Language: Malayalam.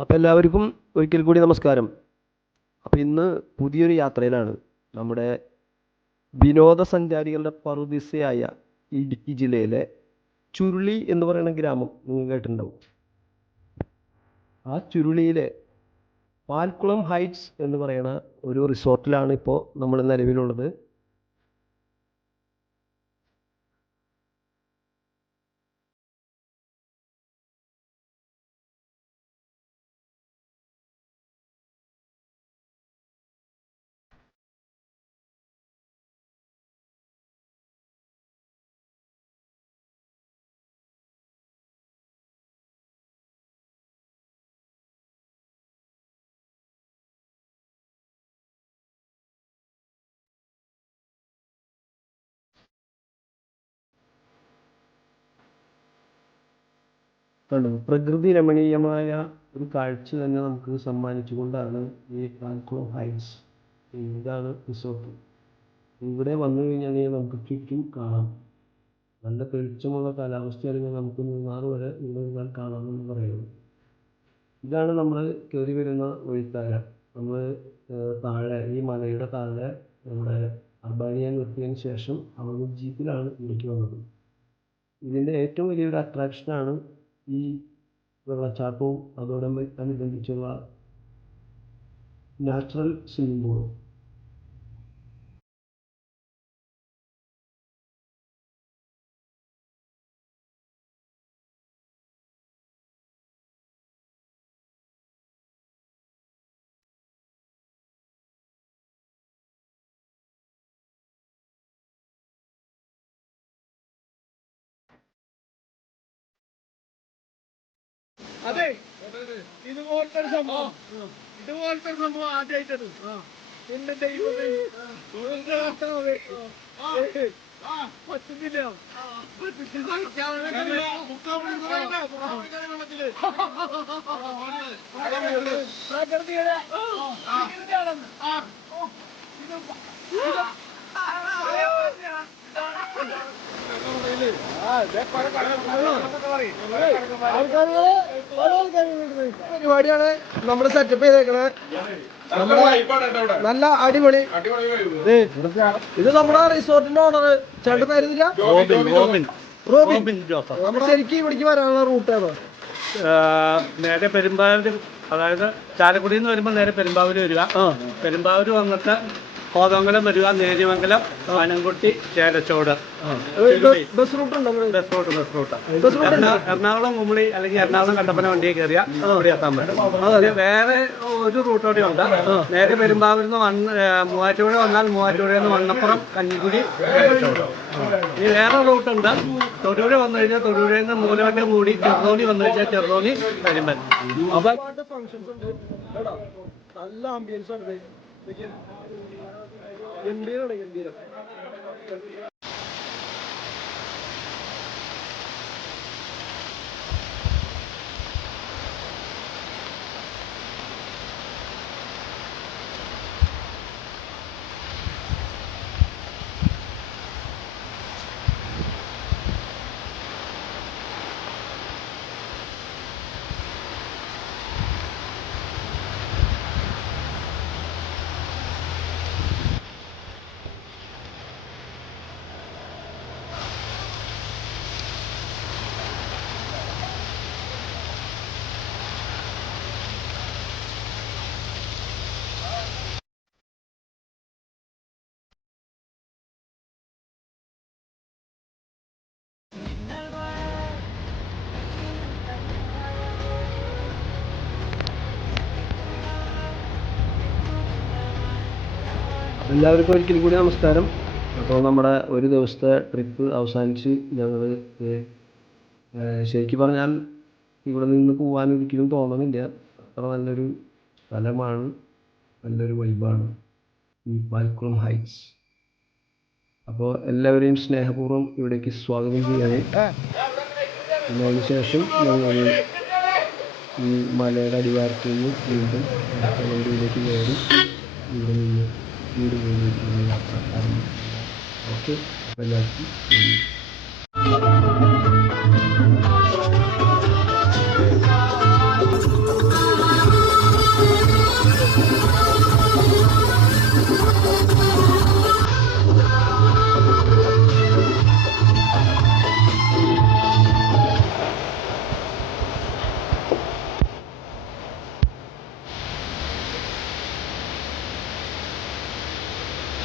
അപ്പോൾ എല്ലാവർക്കും ഒരിക്കൽ കൂടി നമസ്കാരം. അപ്പോൾ ഇന്ന് പുതിയൊരു യാത്രയിലാണ്. നമ്മുടെ വിനോദസഞ്ചാരികളുടെ പറുദീസയായ ഇടുക്കി ജില്ലയിലെ ചുരുളി എന്ന് പറയുന്ന ഗ്രാമം നിങ്ങൾ കേട്ടിട്ടുണ്ടാവും. ആ ചുരുളിയിലെ പാൽക്കുളം ഹൈറ്റ്സ് എന്ന് പറയുന്ന ഒരു റിസോർട്ടിലാണ് ഇപ്പോൾ നമ്മൾ നിലവിലുള്ളത്. പ്രകൃതി രമണീയമായ ഒരു കാഴ്ച തന്നെ നമുക്ക് സമ്മാനിച്ചുകൊണ്ടാണ് ഈ പാൽക്കുളം ഹൈറ്റ്സ്, ഇതാണ് റിസോർട്ട്. ഇവിടെ വന്നു കഴിഞ്ഞാൽ നമുക്ക് ചുറ്റും കാണാം. നല്ല തെളിച്ചമുള്ള കാലാവസ്ഥയാണെങ്കിൽ നമുക്ക് മൂന്നാർ വരെ ഇവിടെ നിന്നാൽ കാണാമെന്ന് പറയുന്നു. ഇതാണ് നമ്മൾ കയറി വരുന്ന വഴിത്താര. നമ്മൾ താഴെ ഈ മലയുടെ താഴെ നമ്മുടെ അർബാനിയാൻ നിർത്തിയതിന് ശേഷം അവിടെ ജീപ്പിലാണ് ഇവിടേക്ക് വന്നത്. ഇതിൻ്റെ ഏറ്റവും വലിയൊരു അട്രാക്ഷനാണ് ഈ വെള്ളച്ചാട്ടവും അതോടനുബന്ധിച്ചുള്ള നാച്ചുറൽ സ്വിമ്മിംഗ് പൂളും. അതെ, ഇതുപോലത്തെ ഒരു സംഭവം ആദ്യമായിട്ടത്. എന്റെ ദൈവമേ, പറ്റുന്നില്ല. പ്രകൃതിയുടെ പരിപാടിയാണ് നമ്മള് സെറ്റപ്പ് ചെയ്തേക്കണേ. നല്ല അടിപൊളി. ഇത് നമ്മുടെ റിസോർട്ടിന്റെ ഓണർ ചേട്ടൻ ആയിരുന്നില്ല, റോബിൻ ജോസഫ്. നമ്മൾ ശരിക്കും ഇവിടേക്ക് വരാനുള്ള റൂട്ട് ഏതാ? നേരെ പെരുമ്പാവൂർ, അതായത് ചാലക്കുടിയിൽ നിന്ന് വരുമ്പോൾ നേരെ പെരുമ്പാവൂർ വരിക. പെരുമ്പാവൂർ വന്നിട്ട് കോതമംഗലം വരിക, നേര്യമംഗലം, പനംകുട്ടി, ചേലച്ചോട്. ബസ് റൂട്ട് ഉണ്ടോ? Bus route. എറണാകുളം കുമളി അല്ലെങ്കിൽ എറണാകുളം കട്ടപ്പന വണ്ടിയെ കയറിയ ഇവിടെ എത്താൻ പറ്റും. വേറെ ഒരു റൂട്ട് കൂടി ഉണ്ട്. നേരെ പെരുമ്പാവൂരിൽ നിന്ന് മൂവാറ്റുപുഴ വന്നാൽ മൂവാറ്റുപുഴയിൽ നിന്ന് വണ്ണപ്പുറം, കഞ്ഞിക്കുടി, ചേലച്ചോട്. ഇനി വേറെ റൂട്ടുണ്ട്. തൊടുപുഴ വന്നു കഴിഞ്ഞാൽ തൊടുപുഴയിൽ നിന്ന് മൂലവറ്റം കൂടി ചെറുതോണി വന്നു കഴിഞ്ഞാൽ ചെറുതോണി, കരിമ്പൻ. ഫങ്ഷൻസ് ഉണ്ട്. നല്ല ആംബിയൻസ് ആണ്. ഗംഭീരം. എല്ലാവർക്കും ഒരിക്കൽ കൂടി നമസ്കാരം. അപ്പോൾ നമ്മുടെ ഒരു ദിവസത്തെ ട്രിപ്പ് അവസാനിച്ച് ഞങ്ങൾ ശരിക്കും പറഞ്ഞാൽ ഇവിടെ നിന്ന് പോകാൻ ഒരിക്കലും തോന്നുന്നില്ല. അത്ര നല്ലൊരു സ്ഥലമാണ്, നല്ലൊരു വൈബാണ് ഈ പാൽക്കുളം ഹൈറ്റ്സ്. അപ്പോൾ എല്ലാവരെയും സ്നേഹപൂർവ്വം ഇവിടേക്ക് സ്വാഗതം ചെയ്യാണ്. പിന്നെ അതിന് ശേഷം ഞങ്ങൾ ഈ മലയുടെ അടിവാരത്തിൽ നിന്ന് വീണ്ടും വണ്ടിയിലേക്ക് കയറി ഇവിടെ നിന്ന് വീട് പോയി യാത്ര ആരംഭിക്കും. ഓക്കെ, അപ്പോൾ എല്ലാവർക്കും